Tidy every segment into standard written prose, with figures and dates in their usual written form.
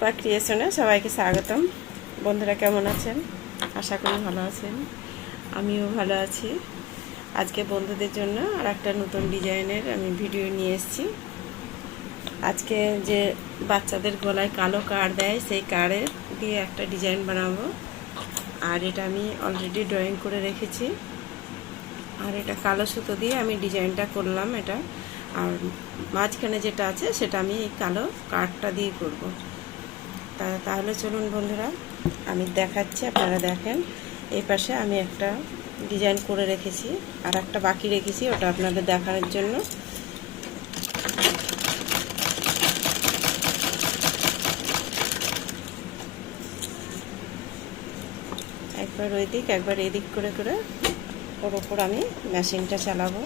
রূপা ক্রিয়েশনে সবাইকে স্বাগতম। বন্ধুরা কেমন আছেন? আশা করি ভালো আছেন। আমিও ভালো আছি। আজকে বন্ধুদের জন্য আর একটা নতুন ডিজাইনের আমি ভিডিও নিয়ে এসেছি। আজকে যে বাচ্চাদের গলায় কালো কার্ড দেয় সেই কার্ডের দিয়ে একটা ডিজাইন বানাবো। আর এটা আমি অলরেডি ড্রয়িং করে রেখেছি। আর এটা কালো সুতো দিয়ে আমি ডিজাইনটা করলাম। এটা আর মাঝখানে যেটা আছে সেটা আমি এই কালো কার্ডটা দিয়ে করব। তাহলে চলুন বন্ধুরা, আমি দেখাচ্ছি, আপনারা দেখেন। এই পাশে আমি একটা ডিজাইন করে রেখেছি, আর একটা বাকি রেখেছি, ওটা আপনাদের দেখানোর জন্য। একবার ওই দিক একবার এই দিক করে করে ওর ওপর আমি মেশিনটা চালাবো।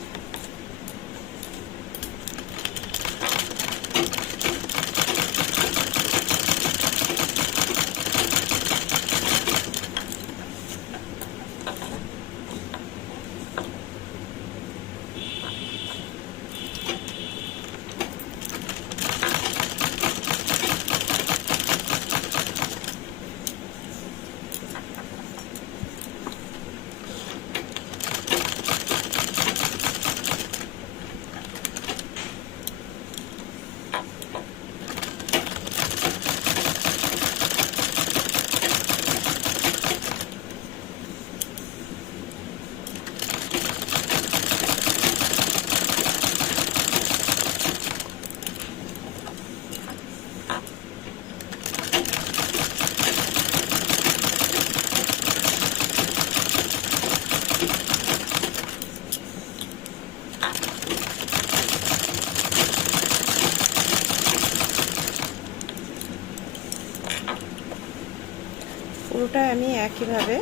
পুরোটা আমি একইভাবে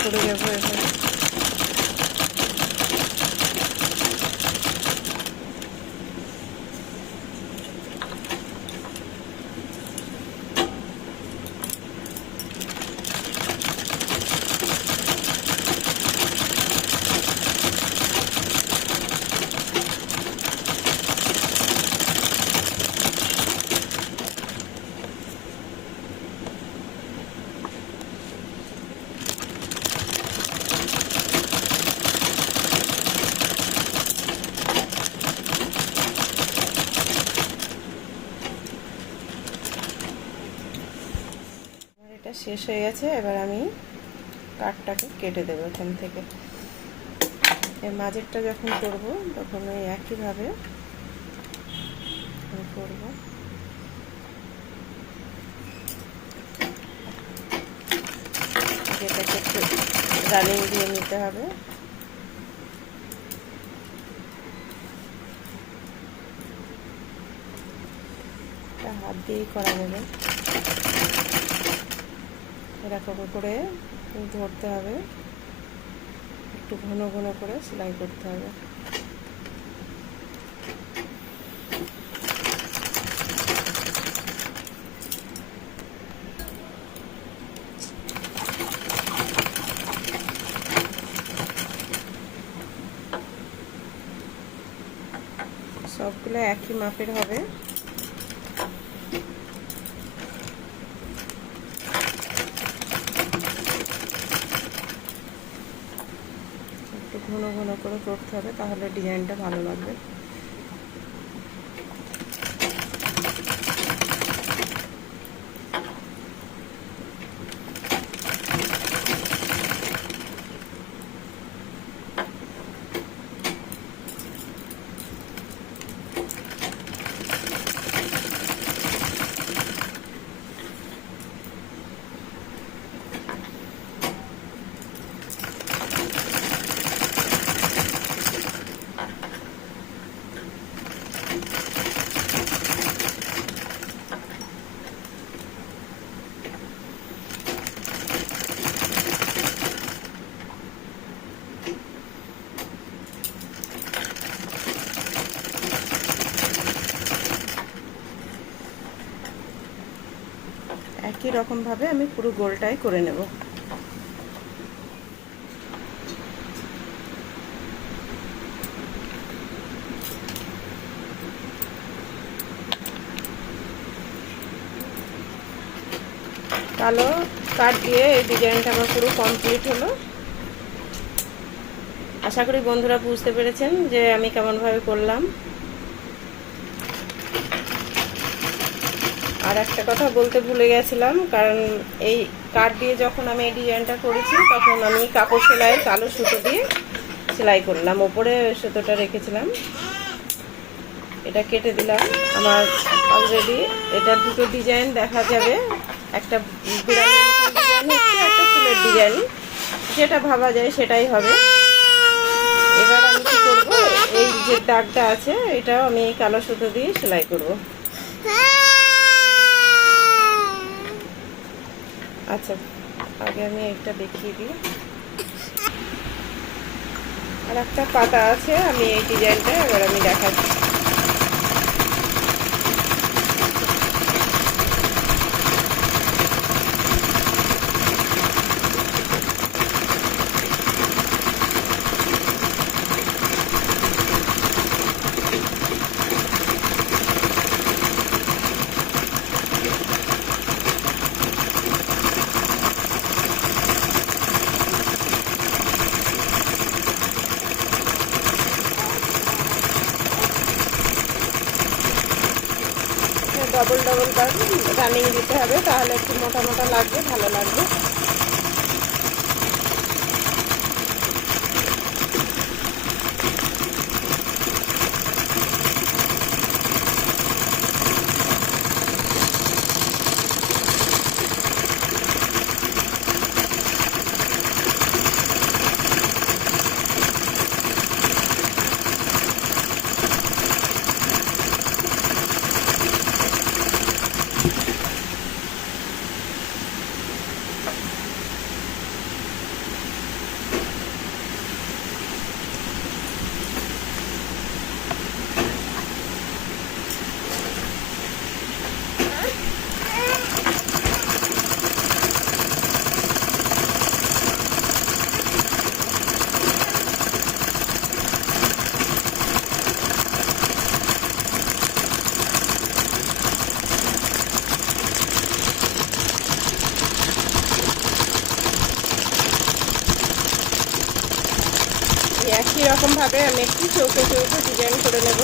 করে দেবো। এবার এটা শেষ হয়ে গেছে। এবার আমি কাঠটাকে কেটে দেবো এখান থেকে। এর মাঝেরটা যখন করব তখন ওই একইভাবে করব। এটাকে একটু রানিং দিয়ে নিতে হবে। হাত দিয়েই করা যাবে। এরকম করে ধরতে হবে, একটু ঘন ঘন করে সেলাই করতে হবে। সবগুলো একই মাপের হবে। একটু ঘন ঘন করে করতে হবে, তাহলে ডিজাইনটা ভালো লাগবে। একই রকমভাবে আমি পুরো গোলটাই করে নেব। কালো কাট দিয়ে এই ডিজাইনটা আমার পুরো কমপ্লিট হলো। আশা করি বন্ধুরা বুঝতে পেরেছেন যে আমি কেমনভাবে করলাম। আর একটা কথা বলতে ভুলে গেছিলাম, কারণ এই কাট দিয়ে যখন আমি এই ডিজাইনটা করেছি তখন আমি কাপড় সেলাই কালো সুতো দিয়ে সেলাই করলাম, ওপরে সুতোটা রেখেছিলাম। এটা কেটে দিলাম। আমার অলরেডি এটা দুটো ডিজাইন দেখা যাবে, একটা বিড়ালের মতন ডিজাইন হচ্ছে, একটা ফুলের ডিজাইন, যেটা ভাবা যায় সেটাই হবে। এবার আমি কি করবো, এই যে দাগটা আছে এটাও আমি কালো সুতো দিয়ে সেলাই করব। আচ্ছা, আগে আমি একটা দেখিয়ে দিই। আর একটা পাতা আছে, আমি এই ডিজাইনটা এবার আমি দেখাচ্ছি। ডবল ডবল বার রানিং দিতে হবে, তাহলে একটু মোটা মোটা লাগবে, ভালো লাগবে। একই রকমভাবে আমি একটু চৌকো চৌকো ডিজাইন করে নেব।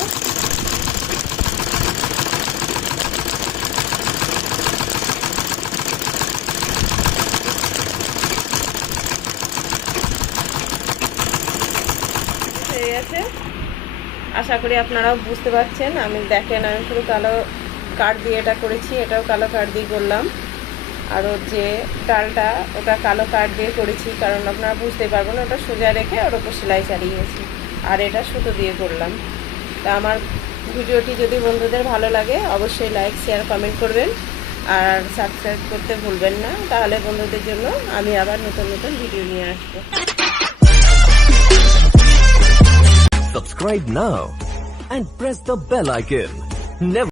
হয়ে গেছে, আশা করি আপনারাও বুঝতে পারছেন। আমি দেখেন, আমি পুরো কালো কাট দিয়ে এটা করেছি, এটাও কালো কাট দিয়ে করলাম। আর ওর যে ডালটা ওটা কালো কাট দিয়ে করেছি, কারণ আপনারা বুঝতে পারবেন, ওটা সোজা রেখে ওর ওপর সেলাই চালিয়েছি। আর এটা সুতো দিয়ে করলাম। তা আমার ভিডিওটি যদি বন্ধুদের ভালো লাগে অবশ্যই লাইক শেয়ার কমেন্ট করবেন, আর সাবস্ক্রাইব করতে ভুলবেন না, তাহলে বন্ধুদের জন্য আমি আবার নতুন নতুন ভিডিও নিয়ে আসবো। Subscribe now and press the bell icon. Never